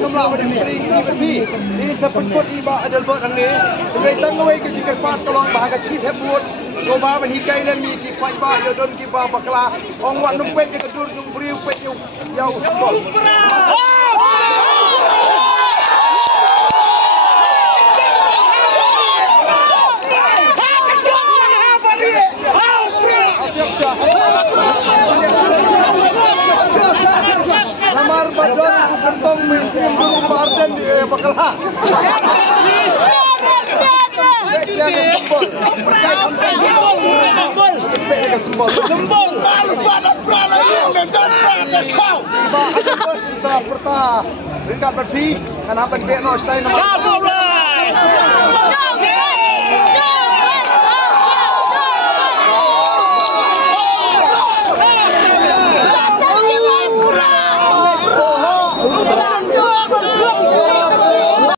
nomla pada beri ini berbi. Ini seput iba adal buat angin. Mereka ngawai ke jika pat tolong bahagia sikit hebut. Soba berhikai dan mi kipai ba yodon kipa bakla. Ong wan numpet ke dur jung beri upet yau sebol. Lamar badon kentong muslim dulu parten di bakal Sempol.